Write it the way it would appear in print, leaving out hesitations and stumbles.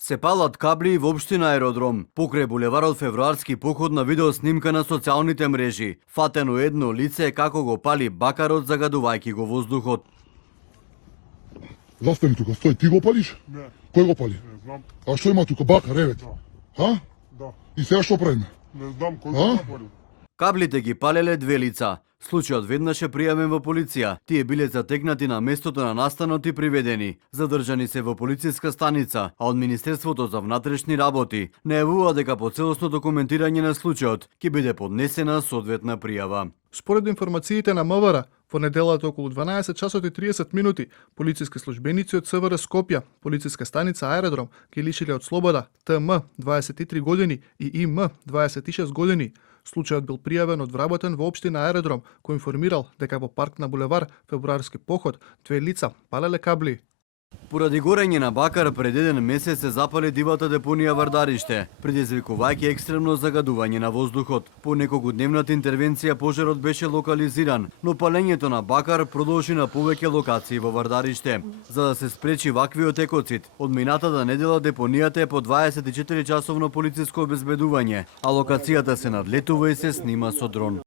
Се палат кабли во општина Аеродром. Покрај булеварот Февруарски поход на видео снимка на социјалните мрежи. Фатено едно лице како го пали бакарот загадувајќи го воздухот. Застани тука, стој, ти го палиш? Не, Кој го пали? не знам. А што има тука, бакар, еве? Ха? Да, И сега што правиме? не знам кој А? го направил. Каблите ги палеле две лица. Случајот веднаш е пријавен во полиција. Тие биле затекнати на местото на настанот и приведени. Задржани се во полициска станица, а од Министерството за внатрешни работи најавува дека по целосно документирање на случајот ќе биде поднесена соодветна пријава. Според информациите на МВР, во неделата околу 12 часот и 30 минути, полициски службеници од СВР Скопје, полициска станица Аеродром, ги лишиле од слобода ТМ 23 години и ИМ 26 години. Случајот бил пријавен од вработен во општина Аеродром, кој информирал дека во парк на булевар Февруарски поход две лица палеле кабли. Поради горење на бакар пред еден месец се запали дивата депонија Вардариште, предизвикувајќи екстремно загадување на воздухот. По неколкудневната интервенција пожарот беше локализиран, но палењето на бакар продолжи на повеќе локации во Вардариште. За да се спречи ваквиот екоцид, од минатата недела депонијата е по 24 часовно полициско обезбедување, а локацијата се надлетува и се снима со дрон.